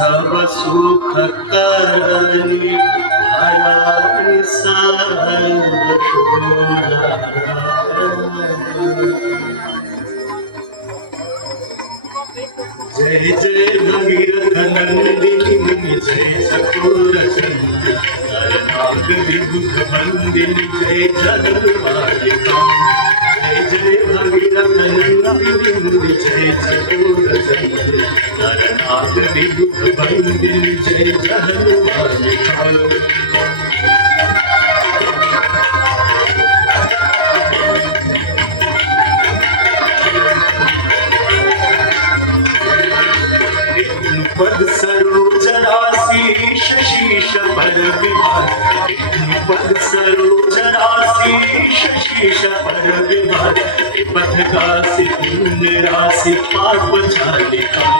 सब सुख करनी हराई सर्व शोधा। जय जय भगीरथ नंदिनी जय चकोर चंद्र नरनाग विबुध बंदिनी जय जगन्मालिका। जय जय भगीरथ नंदिनी जय चकोर चंद्र नरनाग विबुध बंदिनी जय जगन्मालिका। पद सरोज राशि शीश पर विभाग। पद सरोज राशि शीश पर विभाग। पथ गासी पुण्य राशि पाप चालिका।